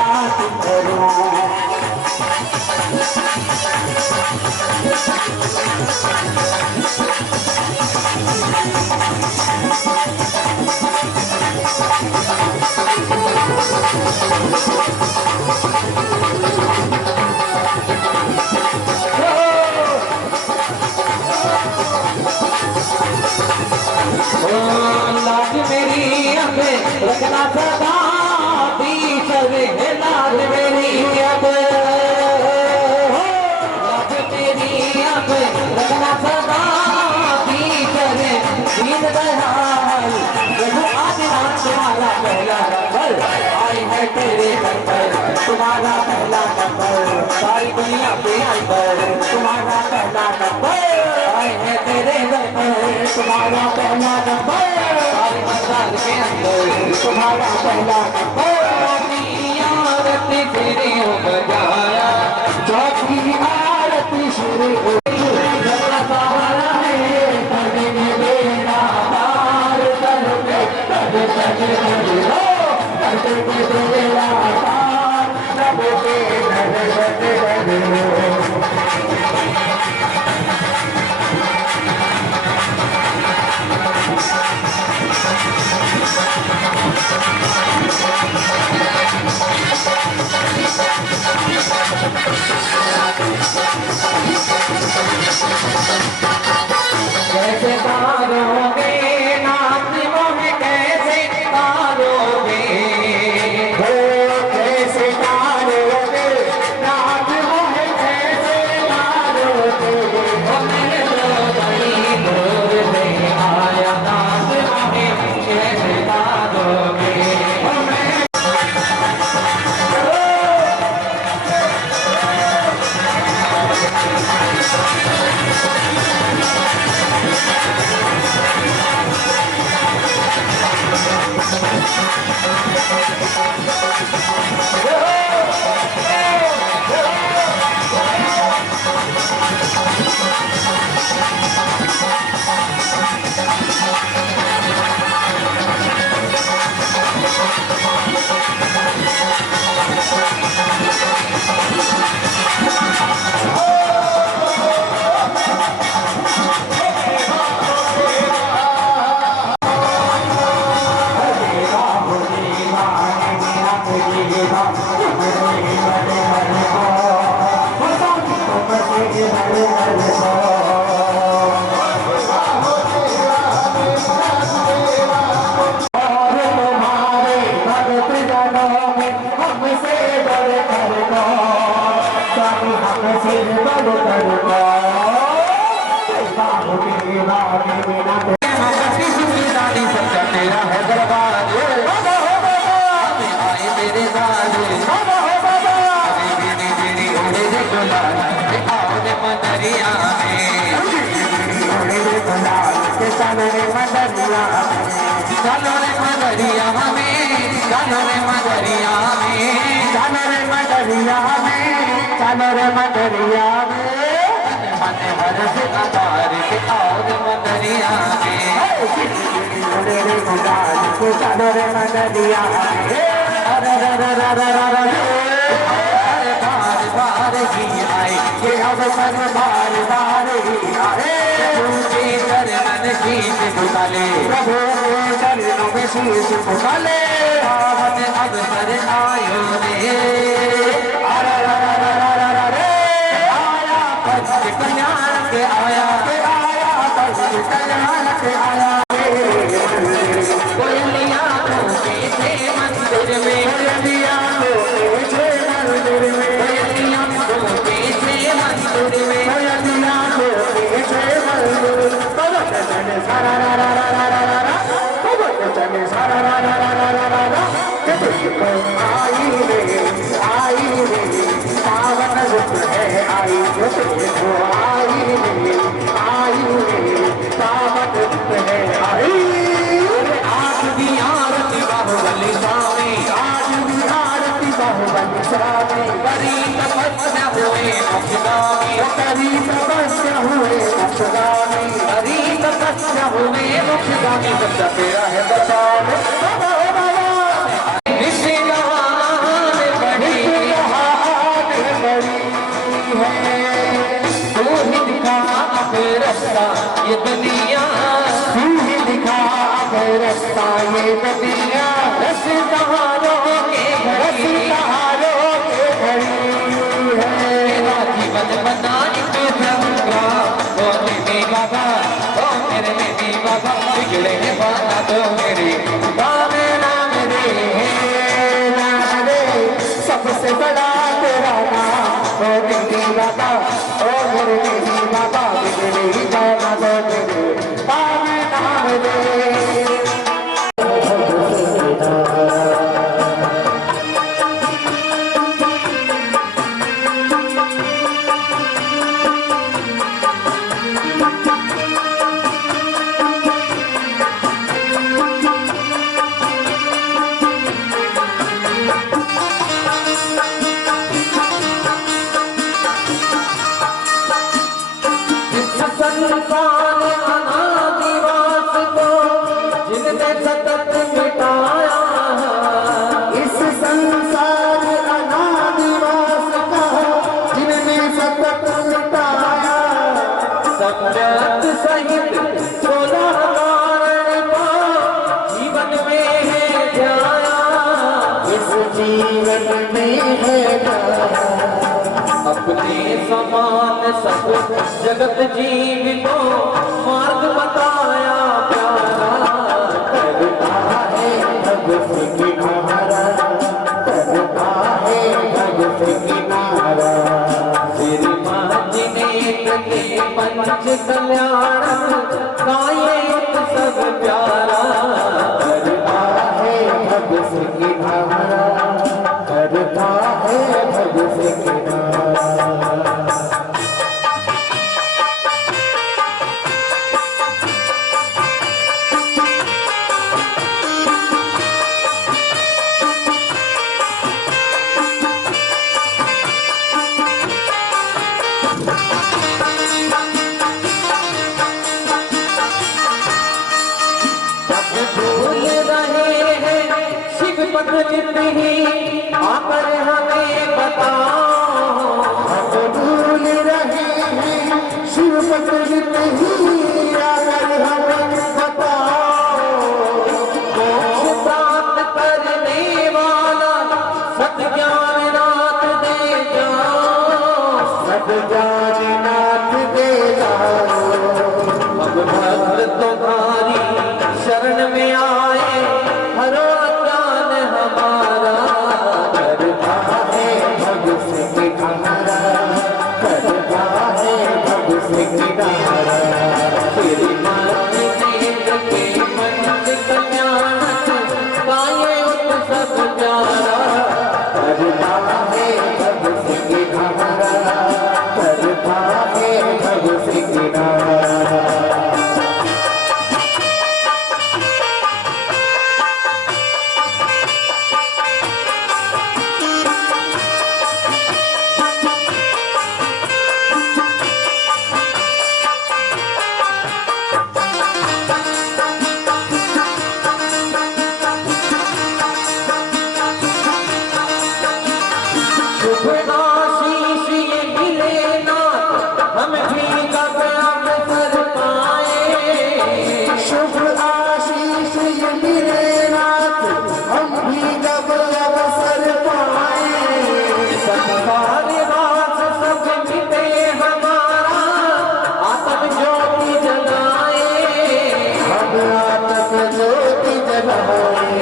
बात करूं। लाज मेरी अब रखना सदा पीछे, लाज मेरी अब, लाज मेरी अब रखना सदा पीछे। दीन दयाल प्रभु आदिनाथ तुम्हारा पहला नंबर, आई है तेरे घर पर तुम्हारा पहला नंबर, सारी दुनिया के अंदर तुम्हारा पहला नंबर, आई है तेरे घर पर तुम्हारा पहला नंबर, सारे संसार के अंदर तुम्हारा पहला नंबर। आरती तेरी हो बजाया, चौथी आरती शुरू हो सहारा है, तभी मेरा पार कर पे तब तक हो, तब तेरा पार तब कैसे तारोगे नाथ मोह, कैसे तारोगे हो, कैसे तारोगे नाथ मोह, कैसे तारोगे हो। मेरे तो बड़ी दूर से आया नाथ मोह, कैसे तारोगे हो। चलो रे मदरिया में, चलो रे मदरिया में, चलो रे मदरिया में, चलो रे मदरिया में, मन हरस अतार के और मदरिया में, चलो रे गुलाल के चलो रे मदरिया में, अरे रे रे रे रे रे रे बार बार ही आए, ये अब मन बार बार ही आए, तुझे चरणन शीश झुकाले, प्रभु के चरणों में शीश झुकाले, आवन अवसर आयो रे, अरे रे रे रे रे रे, आया पंच कल्याण के आया, आया पंच कल्याण के आया, कोयलिया के थे मंदिर में, कोयलिया के थे मंदिर में, कोयलिया के थे मंदिर में, कोयलिया के थे मंदिर में, चले सारा रा रा रा रा रा रा, चले सारा रा रा रा रा रा रा रा, आई रे पावन रूप है आई, जो आई रे पावन रूप है आई, आज भी आरती बाहुबली स्वामी, आज भी आरती बाहुबली स्वामी, करी तपस्या हुए मोक्षगामी, करी तपस्या हुए मोक्षगामी, करी तपस्या हुए मोक्षगामी, बच्चा तेरा है बचाओ है। तू ही दिखा अब रास्ता ये दुनिया, तू ही दिखा अब रास्ता ये दुनिया। रसदारों के घड़ी है, तेरा जीवन बना इतने संगा। ओ मेरे बाबा, ओ मेरे बेबी बाबा, बिगड़े बाना दो मेरी बाबे नाम रे, सबसे बड़ा तेरा नाम। ओ मेरे बाबा, ओ मेरे बेबी बाबा, बिगड़े बाना दो मेरी बाबे नाम रे। संसार अनादिवास को जिनने सतत मिटाया, इस संसार अनादिवास का जिनने सतत मिटाया। सत्यत सहित 16 कारण को जीवन में है ध्याया, इस जीवन में है ध्याया। अपने समान सब जगत जीव को मार्ग बताया प्यारा। करता है भगत किनारा, करता है भगत किनारा। सिर मांझने के पंच कल्याण का ये सब प्यारा। करता है भगत किनारा, करता है भगत किनारा। भूल रहे हैं शिव पथ ही आकर हमें बताओ। हम भूल रहे हैं शिव पथ ही आकर हमें बताओ। मोक्ष प्राप्त करने वाला सतज्ञान नाथ दे जाओ, सतज्ञान नाथ दे जाओ। अब भक्त तुम्हारी शरण में आए, हरो ज्ञान हमारा। करता है भगत किनारा, करता है भगत किनारा। तेरी मांझने के पंच कल्याण का ये उत्सव प्यारा। करता है भगत किनारा, करता है भगत किनारा। शुभ आशीष ये मिले नाथ, हम भी कब अवसर पाए। शुभ आशीष ये मिले नाथ, हम भी कब अवसर पाए। संसार रास सब मिटे हमारा, आत्म ज्योति जलाए। हम आत्म ज्योति जलाए।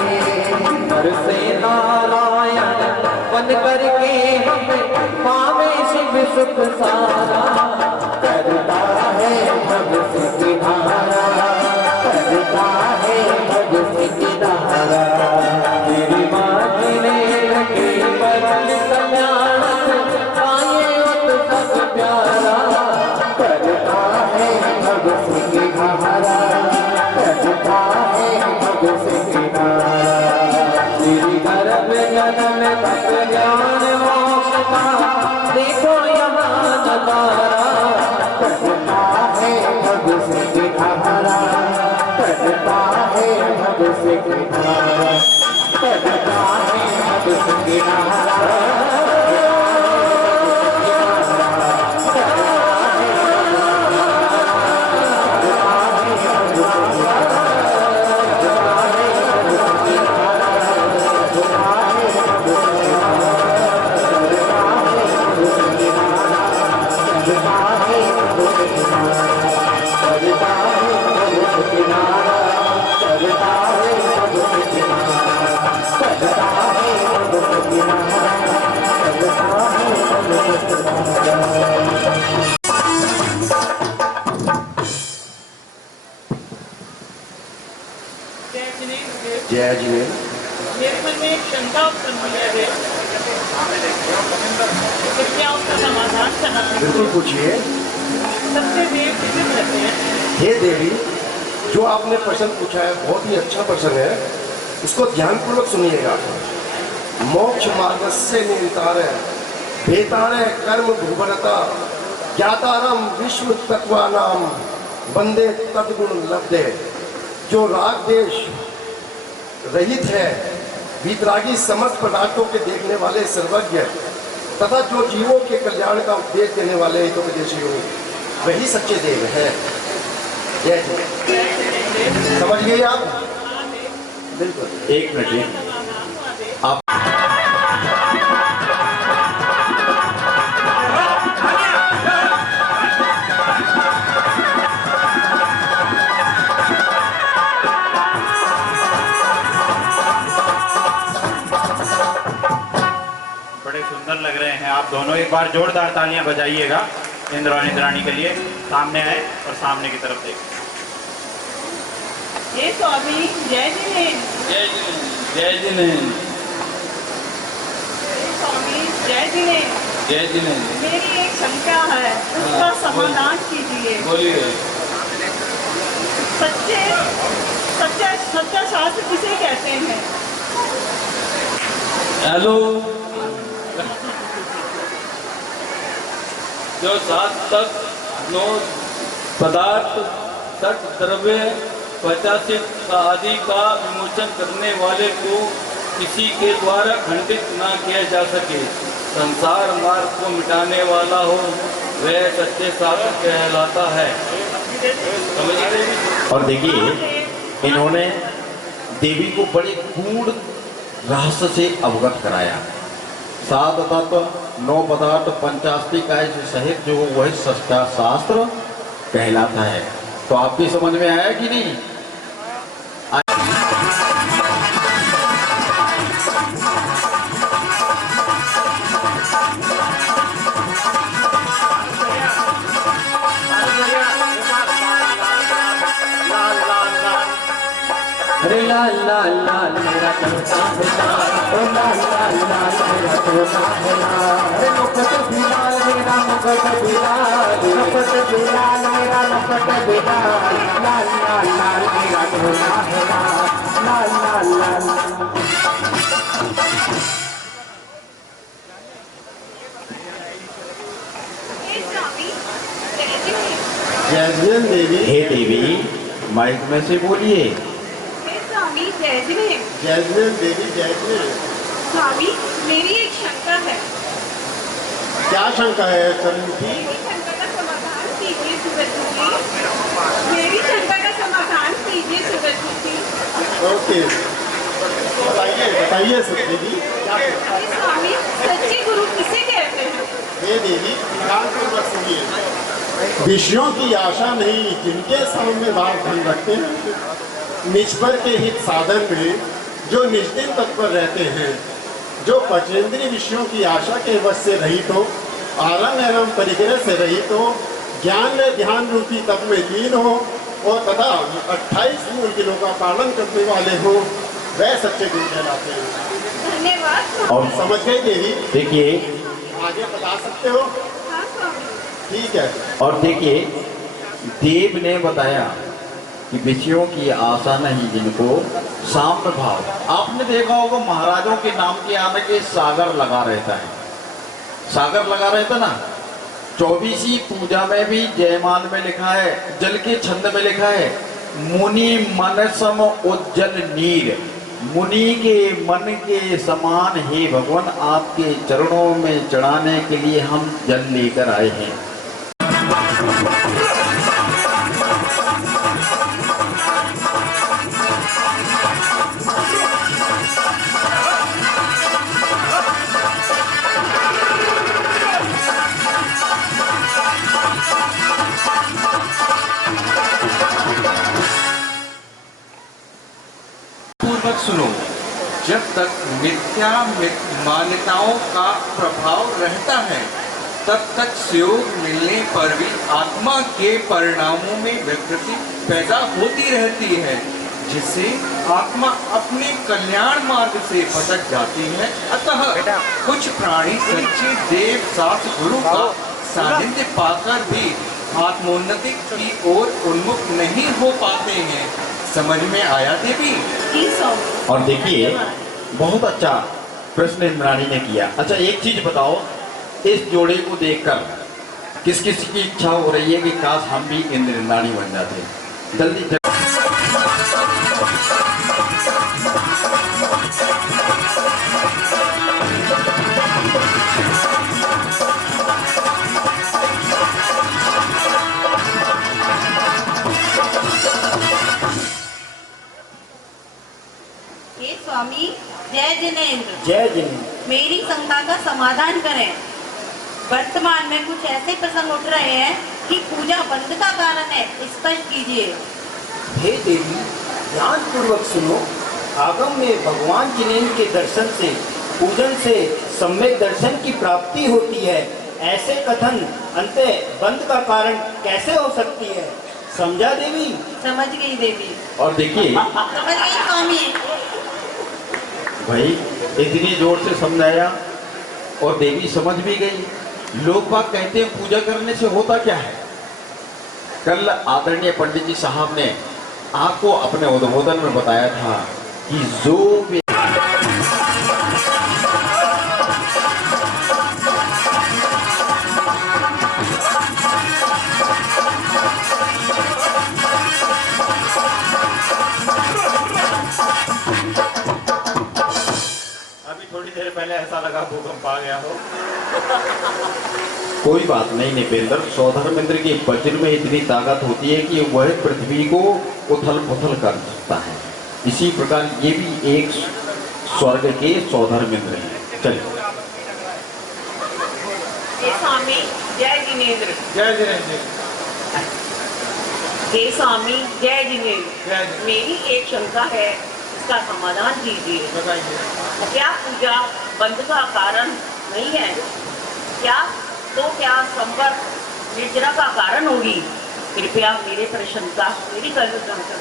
हर से नारायण बन करके हमें पावे शिव सुख सारा। करता है भगत किनारा, करता है भगत किनारा। तेरी मांझने लगे पंच कल्याण का ये उत्सव प्यारा। करता है भगत किनारा, करता है भगत किनारा। तेरी गर्भ जन्म तक ज्ञान मोक्ष का देखो यहाँ नजारा। करता है भगत किनारा, करता है भगत किनारा, करता है भगत किनारा। जय जिने। मेरे मन में एक शंका उत्पन्न हुई है, कृपया उसका समाधान करना। बिल्कुल पूछिए। सत्य देव किसे कहते हैं? हे देवी, जो आपने प्रश्न पूछा है बहुत ही अच्छा प्रश्न है, इसको ध्यानपूर्वक सुनिएगा। मोक्ष मार्ग से निंतारे भेतारे कर्म भुवनता ज्ञातारम विश्व तत्वानाम बंदे तद्गुण लब्धे। जो राग देश रहित है, वीतरागी समस्त पदार्थों के देखने वाले सर्वज्ञ तथा जो जीवों के कल्याण का उपदेश देने वाले हितोपदेशी हो, वही सच्चे देव है। जय जी। समझ गए आप? बिल्कुल। एक मिनट आप बड़े सुंदर लग रहे हैं आप दोनों। एक बार जोरदार तालियां बजाइएगा इंद्र और इंद्राणी के लिए। सामने आए और सामने की तरफ देखें। ये स्वामी जय जिनेन्द्र। जय जिनेन्द्र। जय जिनेन्द्र। स्वामी जय जिनेन्द्र। जय जिनेन्द्र। मेरी एक शंका है, उसका समाधान कीजिए। बोलिए। सच्चे सच्चा सच्चा शास्त्र किसे कहते हैं? हेलो। जो सात तक नौ पदार्थ तक द्रव्य 85 आदि का विमोचन करने वाले को किसी के द्वारा खंडित ना किया जा सके, संसार मार्ग को मिटाने वाला हो, वह सच्चे शास्त्र कहलाता है। समझ गए? और देखिए, इन्होंने देवी को बड़े गूढ़ रहस्य से अवगत कराया। 7 तत्व 9 पदार्थ 85 का सहित जो वह सच्चा शास्त्र कहलाता है। तो आपकी समझ में आया कि नहीं? अरे लाल लाल लाल मेरा तोता है लाल, ओ लाल लाल लाल मेरा तोता है लाल। अरे मुकुट भी लाल मेरा मुकुट भी लाल, मुकुट भी लाल मेरा मुकुट भी लाल। लाल लाल लाल मेरा तोता है लाल, लाल लाल लाल। जय देवी। हे देवी, माइक में से बोलिए। स्वामी जय जिनेन्द्र। जय देवी। जय जिने। स्वामी मेरी एक शंका है। क्या शंका है चरणजी? मेरी शंका का समाधान कीजिए सुगत जी। मेरी शंका का समाधान कीजिए सुगत जी। ओके, बताइए बताइए सत्य जी। स्वामी सच्चे गुरु किसे कहते हैं? हे देवी, ध्यानपूर्वक सुनिए। विषयों की आशा नहीं जिनके सामने भाव धन रखते हैं, निष्पर के हित साधन में जो निष्दिन तत्पर रहते हैं, जो पंचेंद्रीय विषयों की आशा के वश से रहित हो, आरंभ एवं परिग्रह से रहित हो, ज्ञान में ध्यान रूपी तप में लीन हो और तथा 28 मूल किलो का पालन करने वाले हो, वह सच्चे गुरु कहलाते हैं। धन्यवाद। और समझ गए देवी? देखिए, आगे बता सकते हो? हाँ स्वामी। ठीक है। और देखिए, देव ने बताया कि विषयों की आशा नहीं जिनको, साम्य भाव। आपने देखा होगा महाराजों के नाम के आने के सागर लगा रहता है, सागर लगा रहता ना। 24वीं पूजा में भी जयमान में लिखा है, जल के छंद में लिखा है, मुनि मन सम उज्जल नीर। मुनि के मन के समान हे भगवान, आपके चरणों में चढ़ाने के लिए हम जल लेकर आए हैं। पूर्वक सुनो। जब तक मिथ्या मान्यताओं का प्रभाव रहता है, तब तक सहयोग मिलने पर भी आत्मा के परिणामों में विकृति पैदा होती रहती है। जिससे आत्मा अपने कल्याण मार्ग से भटक जाती है। अतः कुछ प्राणी सच्चे देव शास्त्र गुरु का सानिध्य पाकर भी आत्मोन्नति की ओर उन्मुख नहीं हो पाते हैं। समझ में आया देवी? जी स्वामी। और देखिए, बहुत अच्छा प्रश्न इंद्राणी ने किया। अच्छा, एक चीज बताओ, इस जोड़े को देखकर किस किस की इच्छा हो रही है कि काश हम भी इंद्राणी बन जाते? जल्दी हे स्वामी, जय जिनेंद्र। जय जिनेंद्र। मेरी शंका का समाधान करें। वर्तमान में कुछ ऐसे प्रसंग उठ रहे हैं कि पूजा बंद का कारण है, स्पष्ट कीजिए। हे देवी, ध्यान पूर्वक सुनो। आगम में भगवान जिनेंद्र के दर्शन से, पूजन से सम्यक दर्शन की प्राप्ति होती है। ऐसे कथन अंतः बंद का कारण कैसे हो सकती है? समझा देवी? समझ गई देवी। और देखिए समझ गई स्वामी। भाई, इतनी जोर से समझाया और देवी समझ भी गई। लोग बाग कहते हैं पूजा करने से होता क्या है? कल आदरणीय पंडित जी साहब ने आपको अपने उद्बोधन में बताया था कि जो भी थोड़ी देर पहले ऐसा लगा भूकंप आ गया हो। कोई बात नहीं निपेंद्र, सौधर्मेंद्र के वज्र में इतनी ताकत होती है कि वह पृथ्वी को उथल पुथल कर सकता है। इसी प्रकार ये भी एक स्वर्ग के सौधर्मेंद्र हैं। चलिए। हे स्वामी, जय जिनेंद्र। जय जिनेंद्र। हे स्वामी, जय जिनेंद्र। जय जिनेंद्र। मेरी एक शंका है, इसका समाधान कीजिए। बताइए। क्या पूजा बंद का कारण नहीं है? क्या संवर निर्जरा का कारण होगी? कृपया मेरी शंका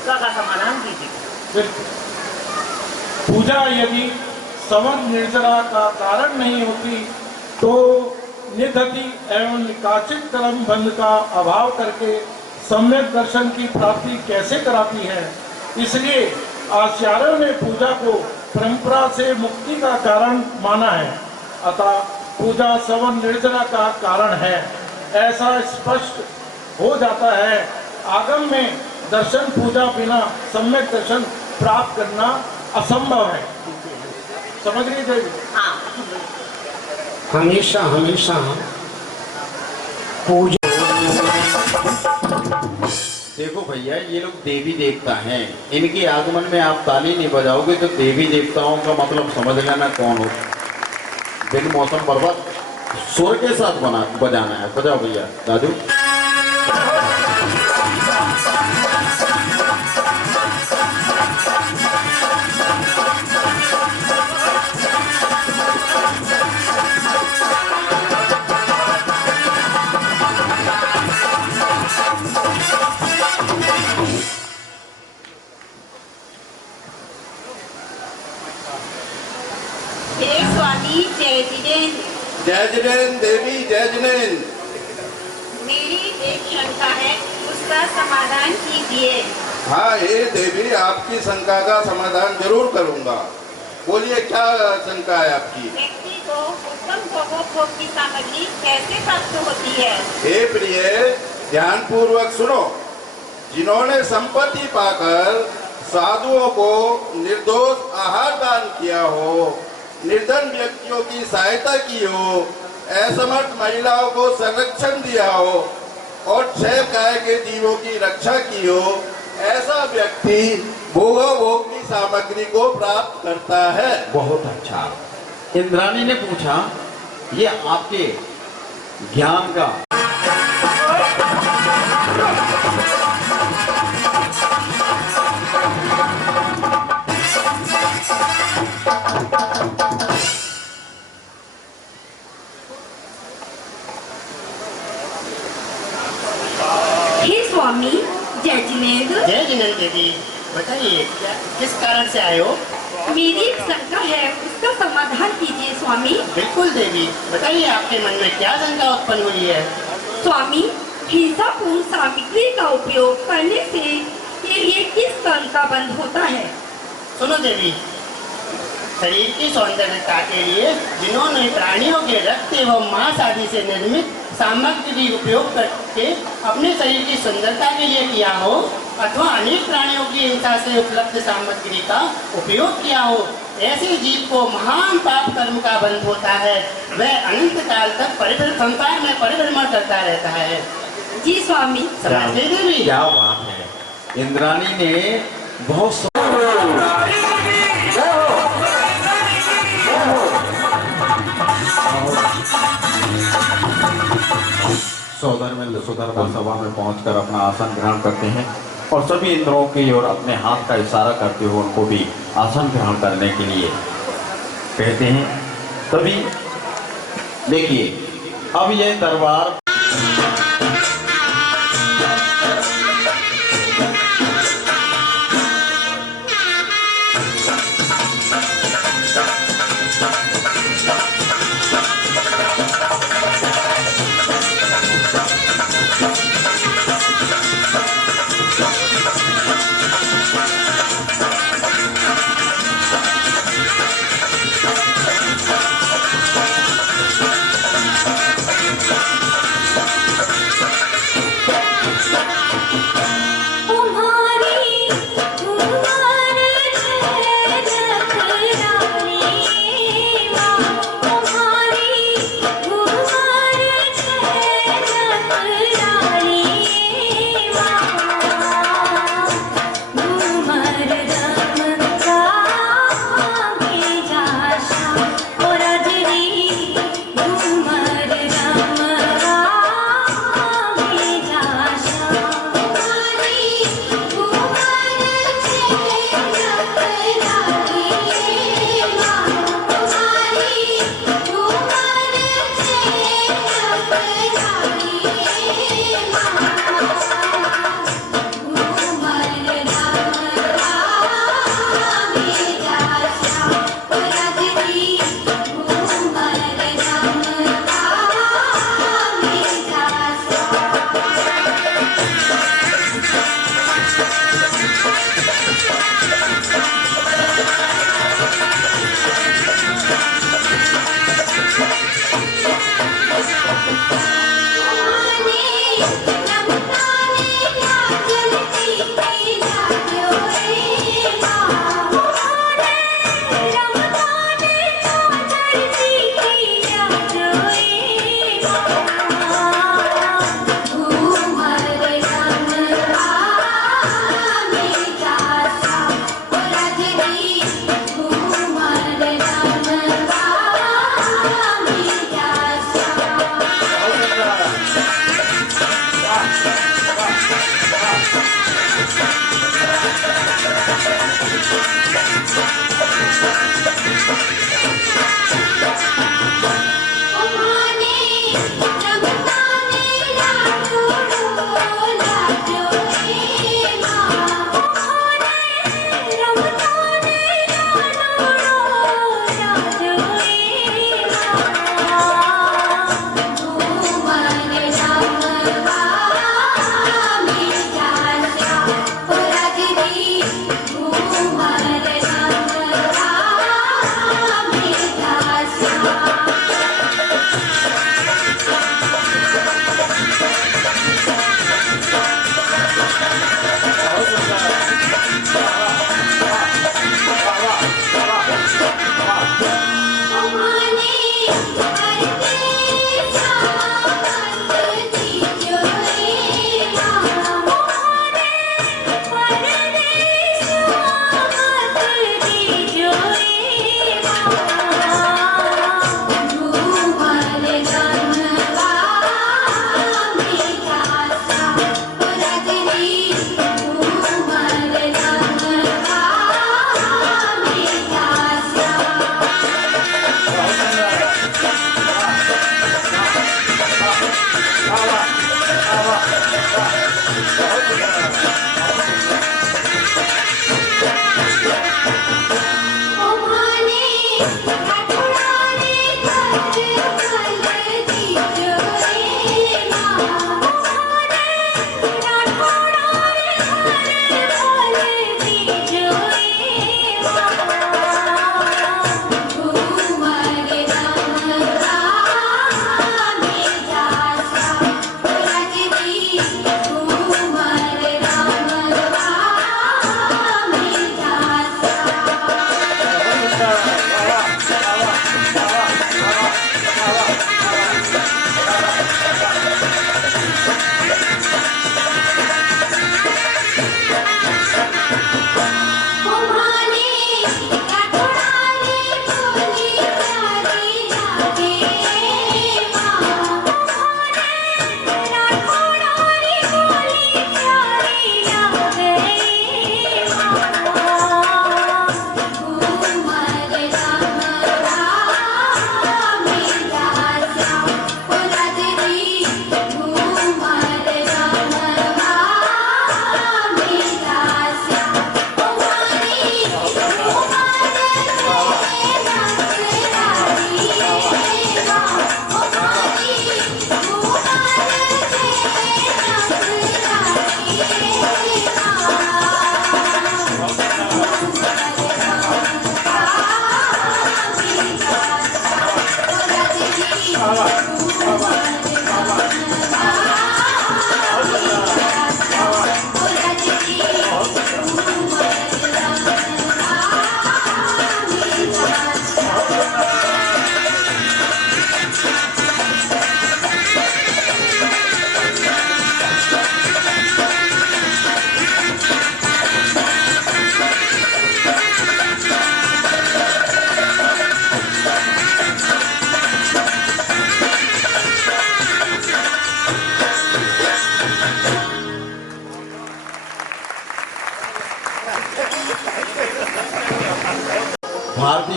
का समाधान कीजिए। बिल्कुल। पूजा यदि संवर निर्जरा का कारण नहीं होती तो निधति एवं निकाचित कर्म बंध का अभाव करके सम्यक दर्शन की प्राप्ति कैसे कराती है? इसलिए आचार्यों ने पूजा को परंपरा से मुक्ति का कारण माना है। अतः पूजा सवन निर्जरा का कारण है, ऐसा स्पष्ट हो जाता है। आगम में दर्शन पूजा बिना सम्यक दर्शन प्राप्त करना असंभव है। समझ गई देवी? हाँ। हमेशा हमेशा पूजा। देखो भैया, ये लोग देवी देवता हैं। इनके आगमन में आप ताली नहीं बजाओगे तो देवी देवताओं का मतलब समझ लेना कौन हो। बिन मौसम बर्बाद सुर के साथ बजाना है। बजाओ भैया दादू। हे स्वामी, जय जिनेंद्र। जय जिनेंद्र देवी, जय जिनेंद्र। मेरी एक शंका है, उसका समाधान कीजिए। हाँ हे देवी, आपकी शंका का समाधान जरूर करूंगा। बोलिए, क्या शंका है आपकी? व्यक्ति को उत्तम भोग की सामग्री कैसे प्राप्त होती है? हे प्रिय, ध्यान पूर्वक सुनो। जिन्होंने संपत्ति पाकर साधुओं को निर्दोष आहार दान किया हो, निर्धन व्यक्तियों की सहायता की हो, असमर्थ महिलाओं को संरक्षण दिया हो और क्षय काय के जीवों की रक्षा की हो, ऐसा व्यक्ति भोग की सामग्री को प्राप्त करता है। बहुत अच्छा। इंद्राणी ने पूछा, ये आपके ज्ञान का हे स्वामी, जय जिनेंद्र। जय जिनेंद्र देवी। बताइए क्या किस कारण से आए हो? मेरी एक शंका है, उसका समाधान कीजिए स्वामी। बिल्कुल देवी, बताइए आपके मन में क्या शंका उत्पन्न हुई है? स्वामी, हिंसापूर्ण सामग्री का उपयोग करने से के लिए किस कर्म का बंध होता है? सुनो देवी, शरीर की सौंदर्यता के लिए जिन्होंने प्राणियों के रक्त एवं मांस आदि से निर्मित सामग्री उपयोग करके अपने शरीर की सुंदरता के लिए किया हो अथवा अनेक प्राणियों की हिंसा से उपलब्ध सामग्री का उपयोग किया हो, ऐसे जीव को महान पाप कर्म का बंध होता है। वह अनंत काल तक संसार में परिभ्रमण करता रहता है। जी स्वामी। समझते देवी? क्या बात है, इंद्राणी ने बहुत सौदर में सुधर्मा सभा में पहुंचकर अपना आसन ग्रहण करते हैं और सभी इंद्रों की ओर अपने हाथ का इशारा करते हुए उनको भी आसन ग्रहण करने के लिए कहते हैं। तभी देखिए, अब यह दरबार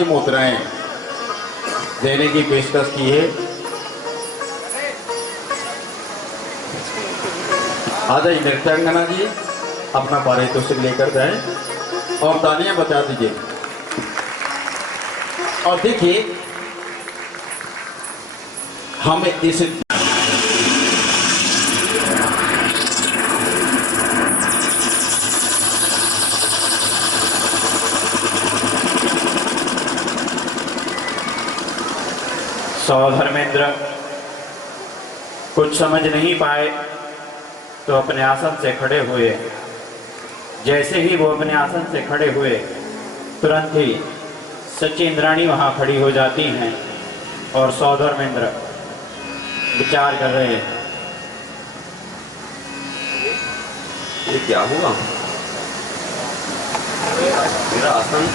की मुद्राएं देने की पेशकश की है। आ जाइए नृत्यांगना जी, अपना पारितोषिक लेकर जाएं और तालियां बजा दीजिए। और देखिए हम इस धर्मेंद्र कुछ समझ नहीं पाए तो अपने आसन से खड़े हुए। जैसे ही वो अपने आसन से खड़े हुए तुरंत ही सची इंद्राणी वहां खड़ी हो जाती हैं और धर्मेंद्र विचार कर रहे हैं। ये क्या हुआ? मेरा आसन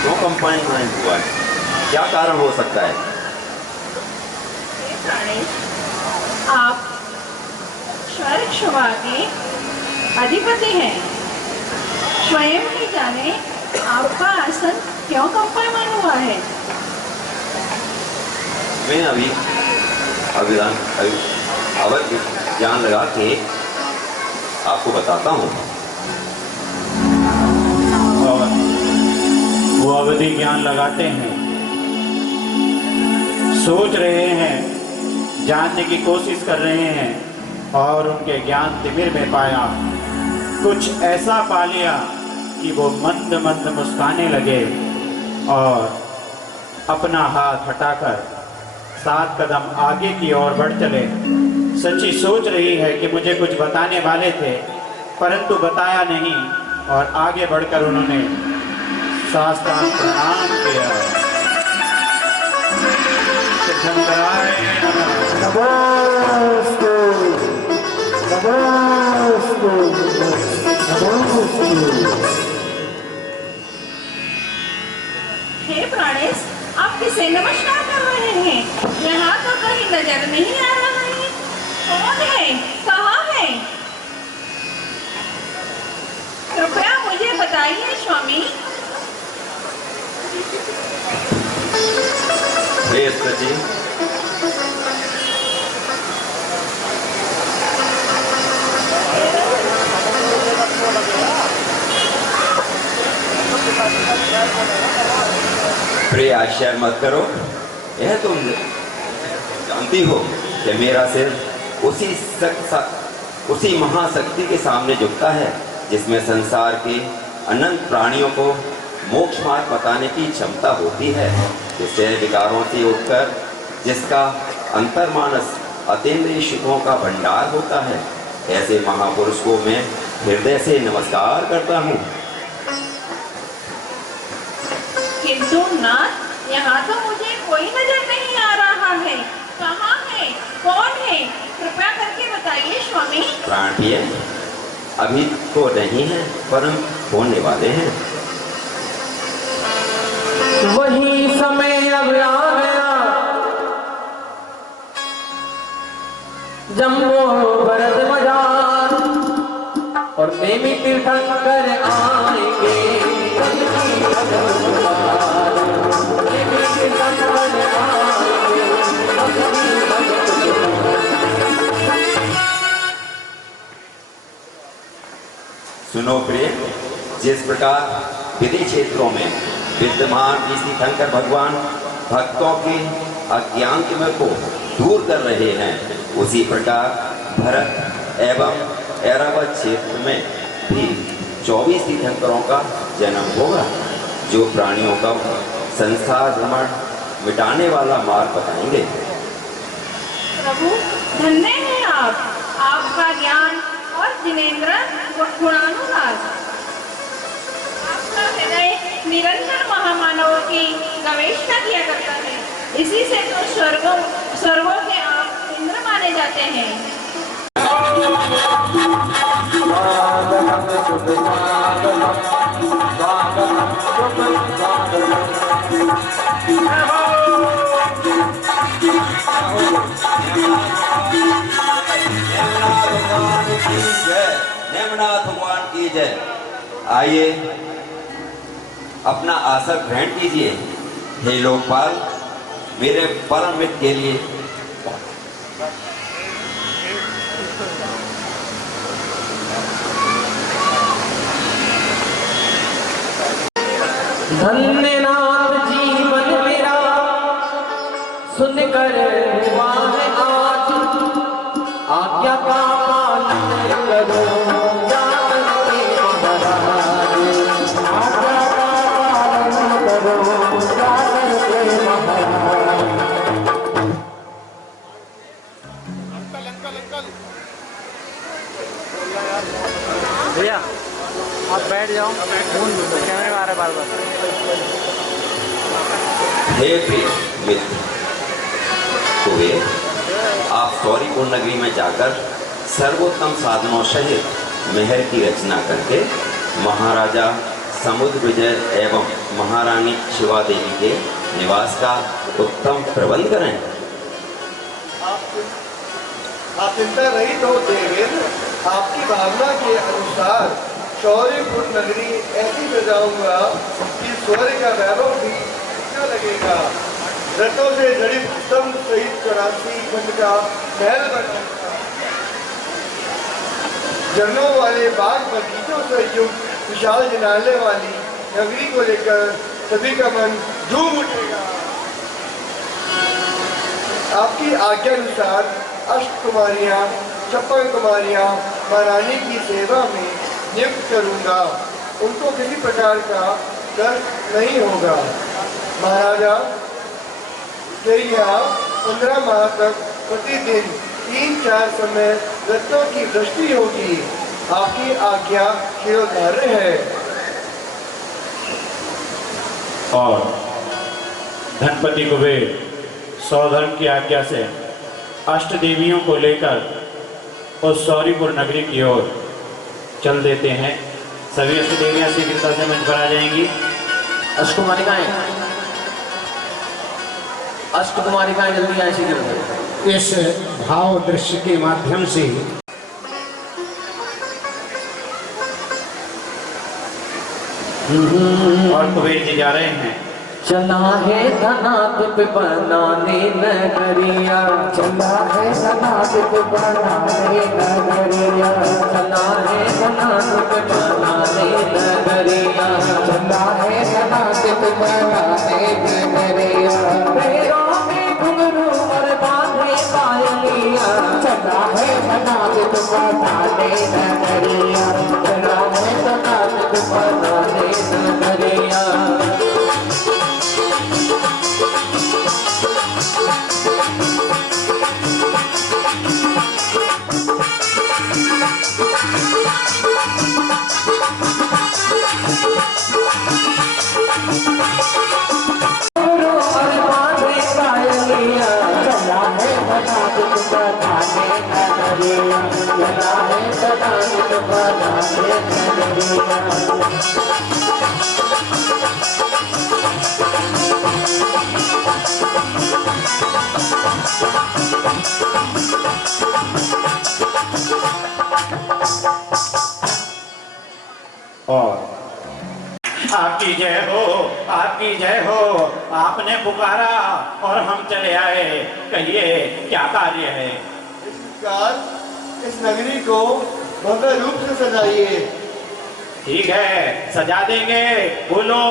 क्यों कंपाइनमेंट हुआ है? क्या कारण हो सकता है? आप स्वर्ग क्षमा के अधिपति हैं, स्वयं ही जाने आपका आसन क्यों कंपायमान हुआ है। मैं अभी अवध ज्ञान लगा के आपको बताता हूँ। और वो अवधि ज्ञान लगाते हैं, सोच रहे हैं, जानने की कोशिश कर रहे हैं और उनके ज्ञान तिमिर में पाया कुछ ऐसा पा लिया कि वो मंद मंद मुस्काने लगे और अपना हाथ हटाकर 7 कदम आगे की ओर बढ़ चले। सच्ची सोच रही है कि मुझे कुछ बताने वाले थे परंतु बताया नहीं और आगे बढ़कर उन्होंने साष्टांग प्रणाम किया। हे प्राणेश, आप किसे नमस्कार कर रहे हैं? यहाँ तो कहीं नजर नहीं आ रहा है। कौन है? कहाँ है? कृपया मुझे बताइए स्वामी। जी प्रिय आश्चर्य मत करो। यह तुम जानती हो कि मेरा सिर उसी महाशक्ति के सामने झुकता है जिसमें संसार के अनंत प्राणियों को मोक्ष मार्ग बताने की क्षमता होती है, जिससे विकारों से उठकर जिसका अंतर्मानस अतीन्द्रिय सुखों का भंडार होता है, ऐसे महापुरुष को मैं हृदय से नमस्कार करता हूँ। किंतु नाथ, यहाँ तो मुझे कोई नजर नहीं आ रहा है। कहाँ है? कौन है? कृपया करके बताइए स्वामी। प्राण प्रिय, अभी तो नहीं है परंतु होने वाले हैं। वही समय अब आ गया जम्बो भरत मजार और प्रेमी तीर्थंकर आएंगे। सुनो प्रिय, जिस प्रकार विधि क्षेत्रों में विद्यमान ऋषि शंकर भगवान भक्तों के अज्ञान को दूर कर रहे हैं, उसी प्रकार भरत एवं ऐरावत क्षेत्र में भी 24 तीर्थंकरों का जन्म होगा, जो प्राणियों का संसार भ्रमण मिटाने वाला मार्ग बताएंगे। प्रभु, धन्य हैं आप, आपका ज्ञान और जिनेंद्र गुणानुराग। आपका हृदय निरंतर महामानवों की गवेषणा किया करता है, इसी से तो स्वर्गों के आप इंद्र माने जाते हैं। नेमनाथ भगवान की जय। आइए अपना आसन ग्रहण कीजिए हे लोकपाल, मेरे परम मित्र के लिए धन्यनाथ जीवन मेरा सुनकर हुआ है आज, आज्ञा का पालन करो जाकर के महाराज, आज्ञा का पालन करो जाकर के महाराज। भैया आप बैठ जाओ, कैमरे में आ रहा है बार बार। हे प्रिय मित्र कुबेर, आप सौरीपुर नगरी में जाकर सर्वोत्तम साधनों सहित महल की रचना करके महाराजा समुद्र विजय एवं महारानी शिवा देवी के निवास का उत्तम प्रबंध करें। आप चिंता रहित हो देवेंद्र, आपकी भावना के अनुसार सौरीपुर नगरी ऐसी सजाऊंगा कि स्वर्ग का वैभव भी अच्छा लगेगा। रथों से जड़ित स्तंभ सहित 84 खंड का महल बनाऊंगा। झरनों वाले बाग बगीचों से युक्त विशाल जनाले वाली नगरी को लेकर सभी का मन झूम उठेगा। आपकी आज्ञा अनुसार अष्टकुमारियाँ 56 कुमारियाँ महारानी की सेवा में नियुक्त करूंगा। उनको किसी प्रकार का कष्ट नहीं होगा। महाराजा से यहाँ 15 माह तक प्रतिदिन 3-4 समय रत्नों की वृष्टि होगी। आपकी आज्ञा शिरोधार्य है। और धनपति कुबेर सौधर्म की आज्ञा से अष्ट देवियों को लेकर उस सौरीपुर नगरी की ओर चल देते हैं। सभी अष्ट देवियां शीघ्रता से मंच पर आ जाएंगी। अष्टकुमारिकाएं, अष्टकुमारिकाएं जल्दी आए शीघ्र। इस भाव दृश्य के माध्यम से और कुबेर जी जा रहे हैं। चला है धनात पे बनाने नगरिया, चला है धनात पे बनाने नगरिया, चला है धनात पे बनाने नगरिया, चला है धनात पे बनाने नगरिया। पैरों में घुंघरू और बांधे पायलिया, चला है धनात पे बनाने नगरिया, चला है धनात पे बनाने नगरिया। और आपकी जय हो, आपकी जय हो। आपने पुकारा और हम चले आए। कहिए क्या कार्य है? इस नगरी को भव्य रूप से सजाइए। ठीक है, सजा देंगे। बोलो,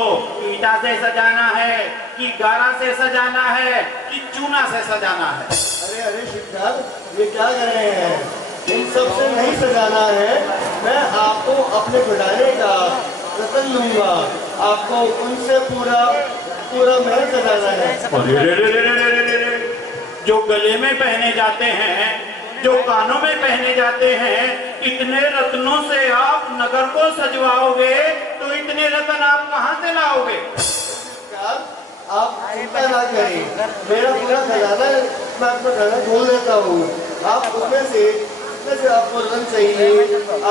ईटा से सजाना है कि गारा से सजाना है कि चूना से सजाना है? अरे अरे शिवकार, ये क्या कर रहे हैं? इन सब से नहीं सजाना है। मैं आपको अपने घुटाने का रतन लूंगा। आपको उनसे पूरा महल सजाना है। जो गले में पहने जाते हैं, जो कानों में पहने जाते हैं, इतने रत्नों से आप नगर को सजवाओगे तो इतने रत्न आप कहाँ से लाओगे? आप चिंता ना करें, मेरा पूरा खजाना मैं अपना खजाना खोल देता हूँ। आप उसमें से आपको रंग चाहिए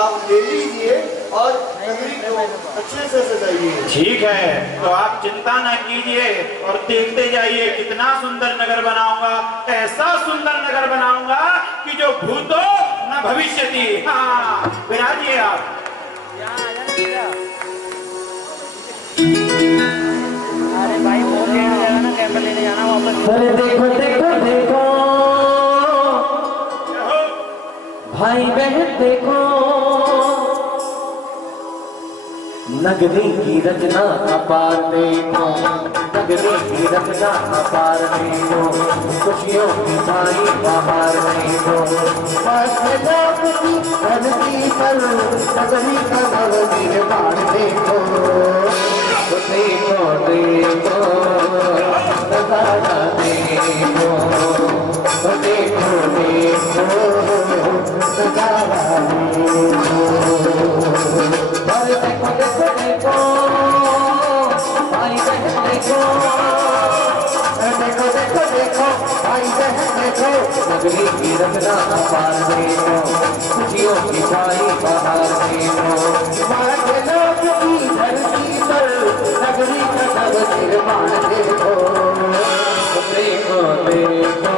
आप ले लीजिए और नगरी को अच्छे से सजाइए। ठीक है, तो आप चिंता न कीजिए और देखते जाइए कितना सुंदर नगर बनाऊंगा। ऐसा सुंदर नगर बनाऊंगा कि जो भूतो न भविष्यति। हाँ, विराजिए आप। अरे भाई अरे देखो देखो देखो भाई बहन देखो, नगरी की रचना अपार देखो, नगरी की रचना अपार देखो, खुशियों की छाई बाहर देखो, धरती पर नगरी का नव निर्माण देखो, देखो देखो नजारा देखो, देखो देखो नजारा देखो, देखो देखो देखो भाई बहन देखो, देखो देखो देखो भाई बहन देखो, नगरी की रचना अपार देखो, खुशियों की छाई बाहर देखो, माँ लोग की धरती पर नगरी का नव निर्माण देखो, देखो देखो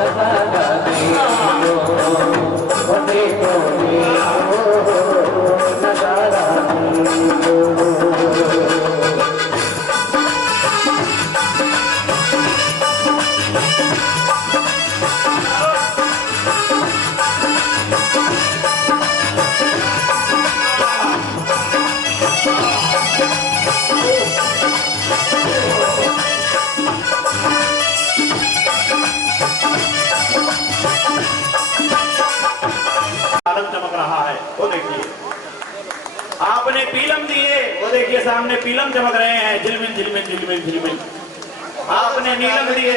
नजारा देखो, देखो देखो नजारा देखो। चमक रहा है, वो देखिए। आपने पीलम दिए, वो देखिए सामने पीलम चमक रहे हैं, झिलमिल झिलमिल झिलमिल झिलमिल। आपने नीलम दिए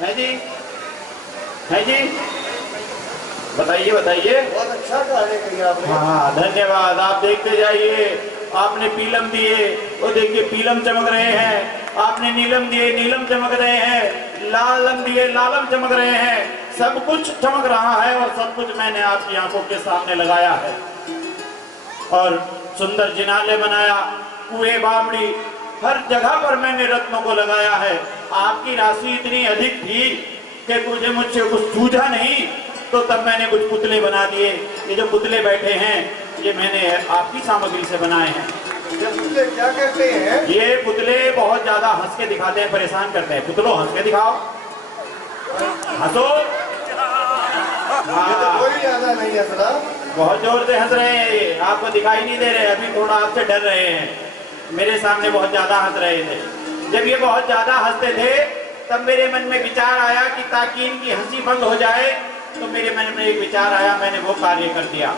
है जी, है जी, बताइए बताइए। बहुत अच्छा कार्य किया आपने। हाँ धन्यवाद। आप देखते जाइए, आपने पीलम दिए, वो देखिए पीलम चमक रहे हैं, आपने नीलम दिए, नीलम चमक रहे हैं, लालम दिए, लालम चमक रहे हैं, सब कुछ चमक रहा है और सब कुछ मैंने आपकी आंखों के सामने लगाया है। और सुंदर जिनाले बनाया, कुएं बावड़ी हर जगह पर मैंने रत्नों को लगाया है। आपकी राशि इतनी अधिक थी कि मुझसे कुछ सूझा नहीं, तो तब मैंने कुछ पुतले बना दिए। ये जो पुतले बैठे हैं ये मैंने आपकी सामग्री से बनाए हैं। ये पुतले क्या करते हैं? ये पुतले बहुत ज्यादा हंस के दिखाते हैं, परेशान करते हैं। पुतलों हंस के दिखाओ, हंसो। ये तो कोई ज्यादा नहीं है सर, बहुत जोर से हंस रहे हैं, ये आपको दिखाई नहीं दे रहे, अभी थोड़ा आपसे डर रहे हैं। मेरे सामने बहुत ज्यादा हंस रहे थे। जब ये बहुत ज्यादा हंसते थे तब मेरे मन में विचार आया कि ताकि इनकी हंसी बंद हो जाए, तो मेरे मन में एक विचार आया, मैंने वो कार्य कर दिया।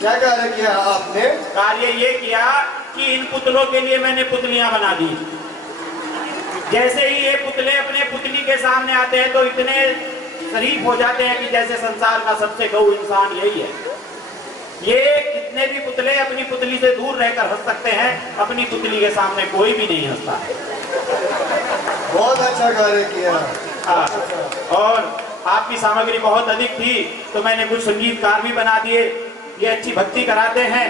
क्या कार्य किया आपने? कार्य ये किया कि इन पुतलों के लिए मैंने पुतलियां बना दी। जैसे ही ये पुतले अपने पुतली के सामने आते हैं तो इतने शरीफ हो जाते हैं कि जैसे संसार का सबसे गौ इंसान यही है। ये कितने भी पुतले अपनी पुतली से दूर रहकर हंस सकते हैं, अपनी पुतली के सामने कोई भी नहीं हंसता है। बहुत अच्छा कार्य किया। और आपकी सामग्री बहुत अधिक थी तो मैंने कुछ संगीतकार भी बना दिए। ये अच्छी भक्ति कराते हैं,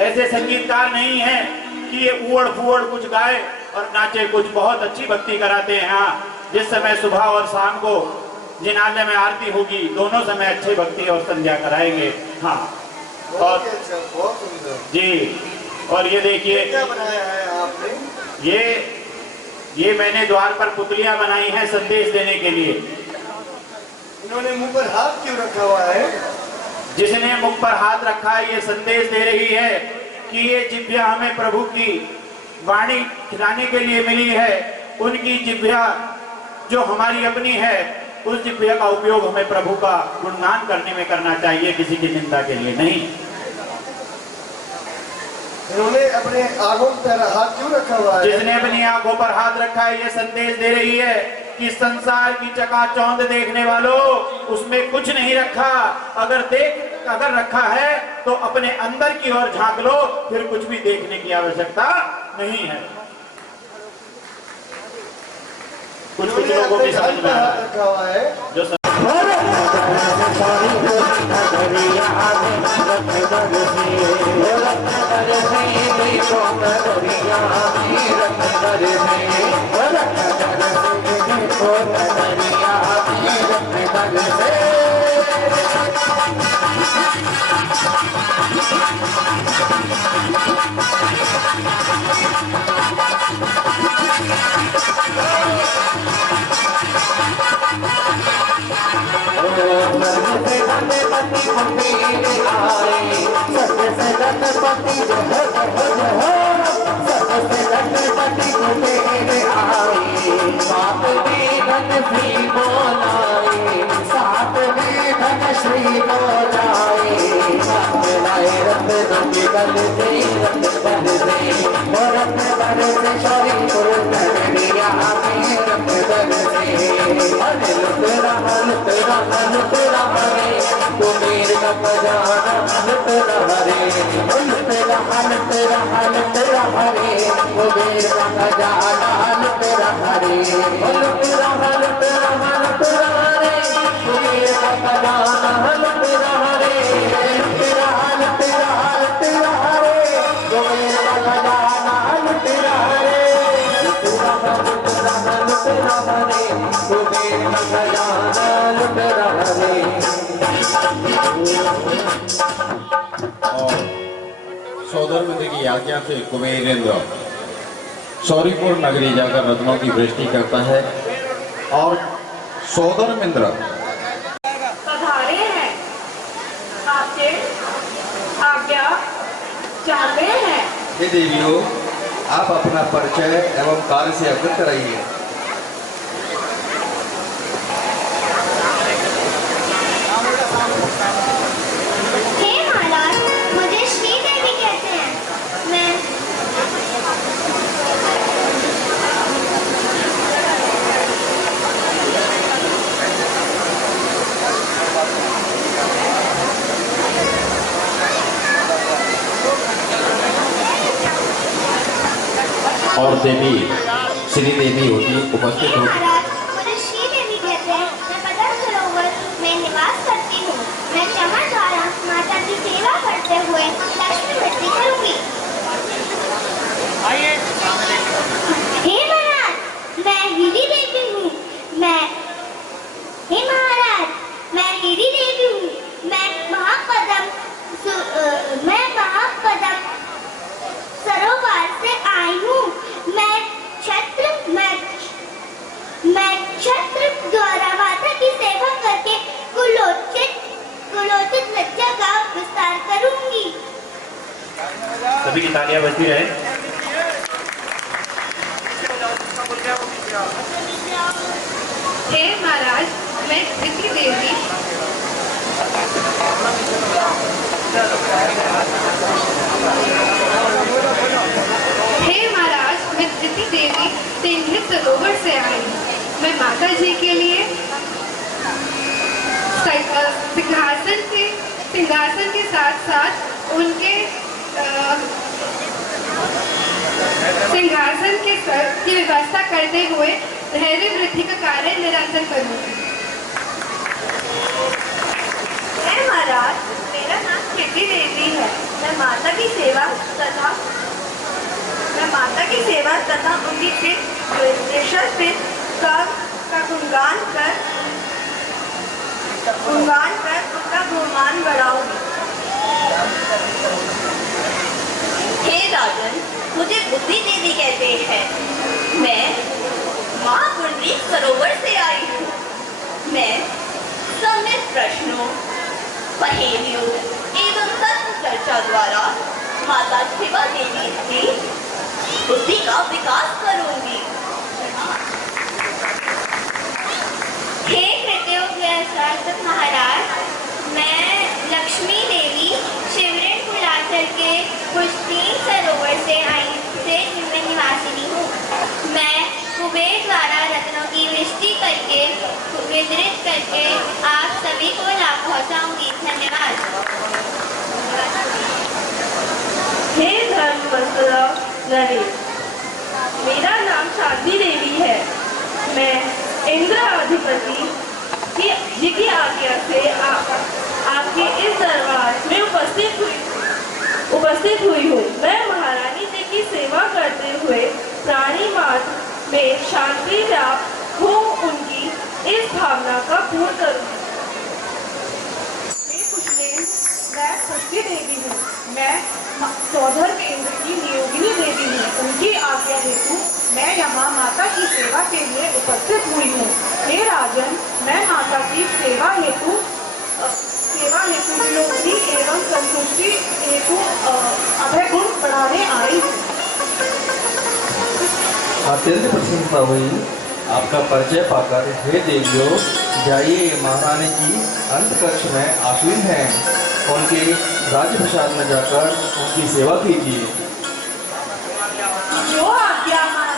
ऐसे संगीतकार नहीं है कि ये उड़ फुड़ कुछ गाए और नाचे, कुछ बहुत अच्छी भक्ति कराते हैं। हाँ, जिस समय सुबह और शाम को जिनालय में आरती होगी, दोनों समय अच्छी भक्ति और संध्या कराएंगे। हाँ, और बहुत सुंदर जी। और ये देखिए क्या बनाया है आपने? ये मैंने द्वार पर पुतलियां बनाई हैं संदेश देने के लिए। इन्होंने मुंह पर हाथ क्यों रखा हुआ है? जिसने मुख पर हाथ रखा है ये संदेश दे रही है कि ये जिह्वा हमें प्रभु की वाणी खिलाने के लिए मिली है। उनकी जिह्वा जो हमारी अपनी है, उस जिह्वा का उपयोग हमें प्रभु का गुणगान करने में करना चाहिए, किसी की निंदा के लिए नहीं। इन्होंने अपने आंखों पर हाथ क्यों रखा हुआ है? जिसने अपनी आंखों पर हाथ रखा है ये संदेश दे रही है कि संसार की चकाचौंध देखने वालों, उसमें कुछ नहीं रखा। अगर रखा है तो अपने अंदर की ओर झांक लो, फिर कुछ भी देखने की आवश्यकता नहीं है। कुछ लोगों की समझ में रखा हुआ है जो गणपति कुबेर आए, स्वर्ग से गणपति जय जय स्वर्ग से गणपति कुबेर आए, सात धन श्री बोलाए, सात धन श्री बोलाए, रत्न की गल से रत्न बन से रत्न बन से शरीपुर नगरिया में रत्न बन से अरे लुट रहा रे कुबेर का खजाना लुट रहा रे लुट रहा रे कुबेर का खजाना लुट रहा रे लुट रहा रे कुबेर का खजाना लुट रहा रे सौदर मित्र की आज्ञा से कुबेरेंद्र सौरीपुर नगरी जाकर रत्नों की वृष्टि करता है और सौदर मित्र पधारे हैं, आपके आज्ञा चाहते हैं। हे देवियों, आप अपना परिचय एवं कार्य से अवगत कराइए। हे महाराज, मुझे श्रीदेवी कहते हैं। मैं और देवी श्रीदेवी होती उपस्थित होती। महाराज, मुझे श्रीदेवी कहते हैं। मैं पदम सरोवर में निवास करती हूँ। मैं क्षमा द्वारा माता की सेवा करते हुए लक्ष्मी वृद्धि करूंगी। हे महाराज, मैं हीरी देवी हूँ। हे महाराज, मैं हीरी देवी हूँ। मैं महापदम सरोवर से आई हूँ। मैं छत्र द्वारा माता की सेवा करके कुलोचित लज्जा का विस्तार करूंगी। सभी की तालियां बजती रहे। हे महाराज, मैं धृति देवी तेंजित सरोवर से आई हूँ। मैं माता जी के लिए सिंहासन के साथ साथ उनके सिंहासन की व्यवस्था करते हुए धैर्य वृद्धि का कार्य निरंतर करूँगी। महाराज, मेरा नाम कीर्ति देवी है। मैं माता की सेवा तथा उनकी का गुणगान कर उनका गुणगान बढ़ाऊंगी। हे राजन, मुझे बुद्धि देवी कहते हैं। मैं माँ पुंडरी सरोवर से आई हूँ। मैं समृद्ध प्रश्नों, पहेलियों एवं तत्व चर्चा द्वारा माता शिवा देवी की बुद्धि का विकास करूंगी। हे कृतयोग्य महाराज, मैं लक्ष्मी देवी शिवरण कुलाचल के पुष्टीन सरोवर से निवासिनी हूँ। मैं कुबेर द्वारा रत्नों की वृष्टि करके वितरित करके आप सभी को लाभ पहुँचाऊंगी। धन्यवाद। हे धर्मवत्सला नरेश, मेरा नाम शांति देवी है। मैं इंद्र अधिपति जी की आज्ञा से आपके इस दरबार में उपस्थित हुई हूँ। मैं महारानी जी की सेवा करते हुए प्राणी मात्र में शांति लाभ हो उनकी इस भावना का पूर्ण करूँगी। मैं पुष्टि देवी हूँ। मैं सौधर केंद्र की नियोगिनी देवी हूँ। उनकी आज्ञा हेतु मैं यहाँ माता की सेवा के लिए उपस्थित हुई हूँ। हे राजन, मैं माता की सेवा हेतु प्रसन्नता हुई आपका परिचय पाकर। हे देवियों, जाइए महारानी जी अंत कक्ष में आसीन हैं, उनके राजप्रसाद में जाकर उनकी सेवा कीजिए। जो आज्ञा महाराज।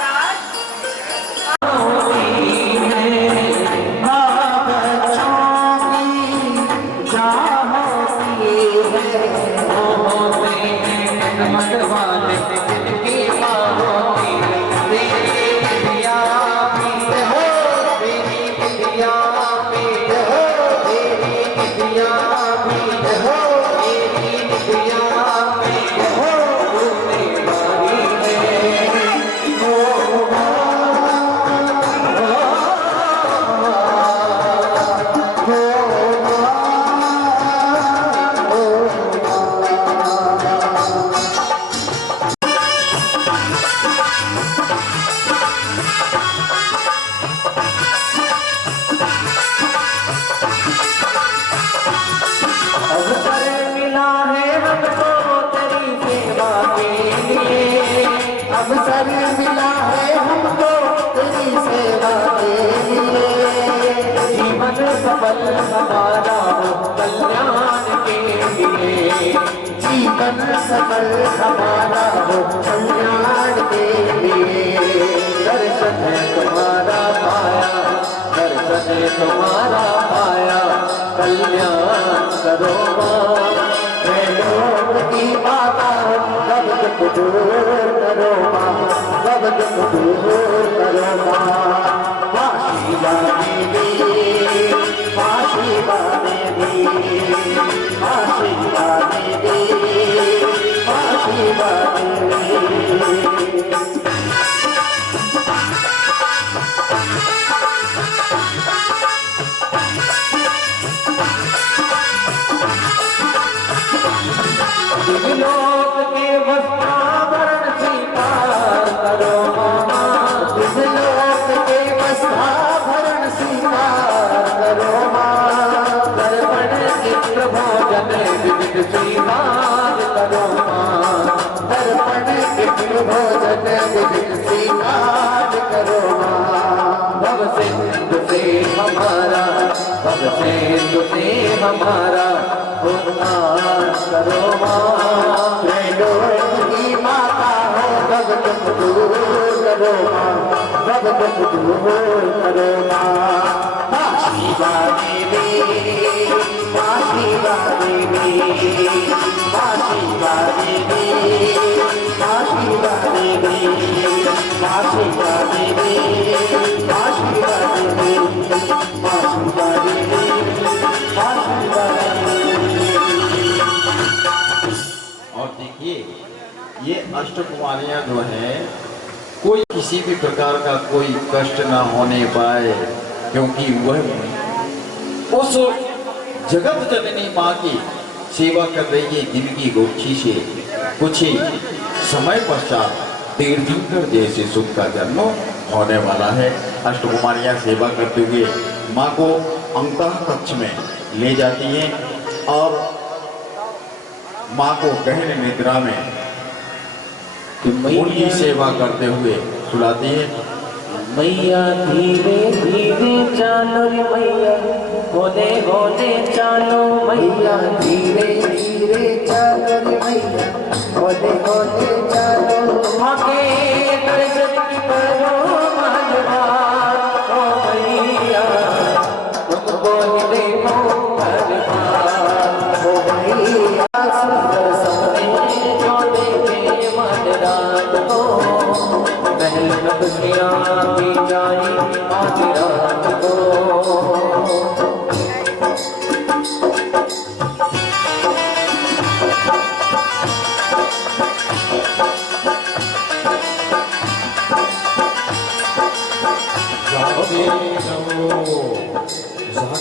अवसर मिला है हमको तेरी सेवा के लिए, जीवन सफल हमारा हो कल्याण के लिए, जीवन सफल हमारा हो कल्याण के लिए। दर्शन है तुम्हारा पाया, दर्शन है तुम्हारा पाया, कल्याण करो माँ, मैं लोग की माता सब दुख दूर करो माँ, सब दुख दूर करो माँ। माँ शिवा देवी, माँ शिवा देवी, माँ शिवा देवी, माँ शिवा देवी। दिव्यलोक के वस्त्राभरण स्वीकार करो मामा, दिव्यलोक के वस्त्राभरण स्वीकार करो माँ, दर्पण चित्र भोजन विविध स्वीकार करो माँ, दर्पण चित्र भोजन विविध स्वीकार करो माँ। भव सिंधु से हमारा, भव सिंधु से हमारा उद्धार करो माँ, मैं लोक की माता हो, सब दुख दूर करो माँ, सब दुख दूर करो माँ। माँ शिवा देवी, माँ शिवा देवी, माँ शिवा देवी, माँ शिवा देवी, माँ शिवा देवी, माँ शिवा देवी, माँ शिवा देवी, माँ शिवा देवी। और देखिए, ये अष्टकुमारियां जो हैं, कोई किसी भी प्रकार का कोई कष्ट ना होने पाए, क्योंकि वह उस जगत जननी माँ की सेवा कर रही है, जिनकी गोक्षी से कुछ ही समय पश्चात तीर्थंकर जैसे सुख का जन्म होने वाला है। अष्टकुमारियां सेवा करते हुए माँ को अंतः कक्ष में ले जाती हैं और माँ को गहन निद्रा में उनकी सेवा करते हुए सुलाती है। मैया धीरे धीरे चालो रे मैया, होले होले चालो मैया, धीरे धीरे चालो रे मैया, होले होले चालो। माँ के दर्शन करो मनवार, ओ मैया तुमको ही देखो हर बार, ओ मैया सुंदर सपने जो देखे मन रात को, महल नगरियाँ की जाई आज रात को।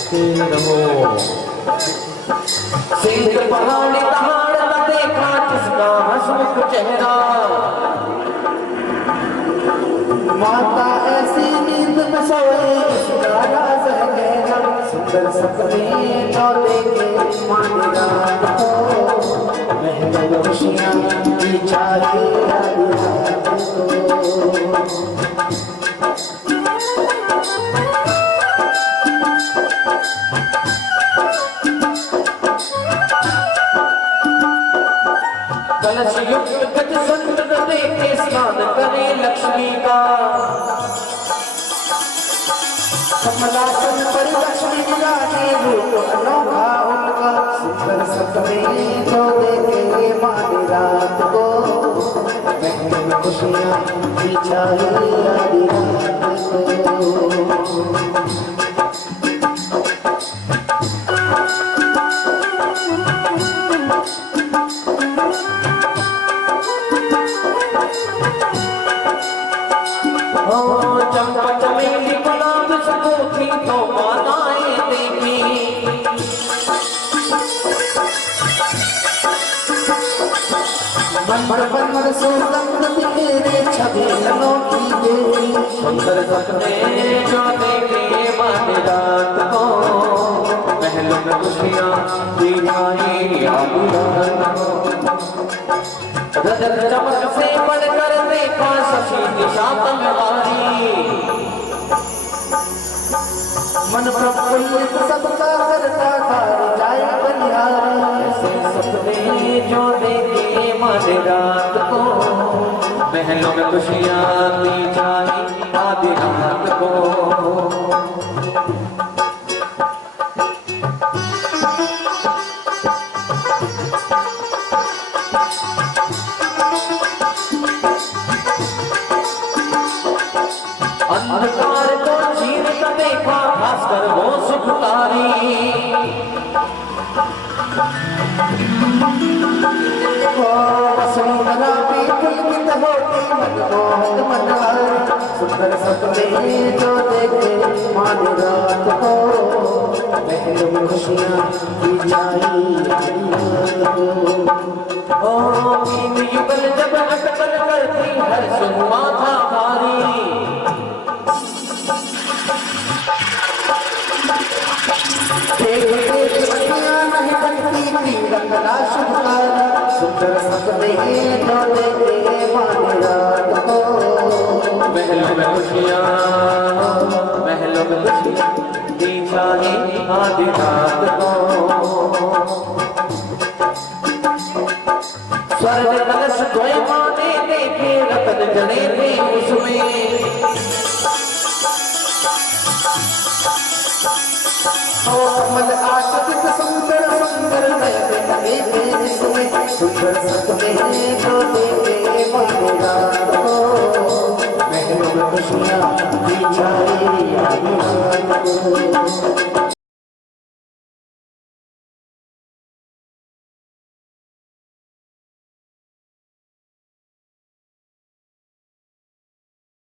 जाते रहो सिंह पहाड़ तहाड़ न देखा जिसका हंसमुख चेहरा, माता ऐसी नींद में सोए इसका राज है गहरा, सुंदर सपने जो देखे मान रात को, महल खुशियाँ की चाहे रात को। कलश युक्त गज सुंदर देखे स्नान करे लक्ष्मी का कमलासन पर लक्ष्मी विराजे रूप अनोखा उनका सुंदर सपने तो देखे माने रात को महल में खुशियाँ बिछाई आधी रात को। चंपा चमेली गुलाब सकोठी तो मानाए देवी मन मन सुगंध तेरे छवि अनोखी देवी सुंदर सपने जो देखे माने रात को महल में खुशियाँ दिखाई आधी रात को। रजत चमक से बढ़कर देखा शशि दिशा तलवारी मन प्रफुल्लित सबका करता कार्य जाए बलिहारी। ऐसे सपने जो देखे माने रात को महल में खुशियाँ दी जाए आधी रात को। अंधकार को चीर कर देखा भास्कर वो सुखकारी वसुंधरा में पुलकित होती मनमोहक मनहारी सुंदर सपने जो देखे माने रात को महल में खुशियाँ बिछाई आधी रात को। ओ तीन युगल जब अटकल करती हर सुनमा था भारी सुंदर सपने जो देखे माने रात को महल में खुशियाँ दी जाए आधी रात को। स्वर्ग कलश द्वय माने देखे रतन जड़े थे उसमें कमल आश्रित सुंदर सुंदर नयन देखे जिसमें सुंदर सपने जो देखे माने रात को महल में खुशियाँ बिछाई आधी रात को।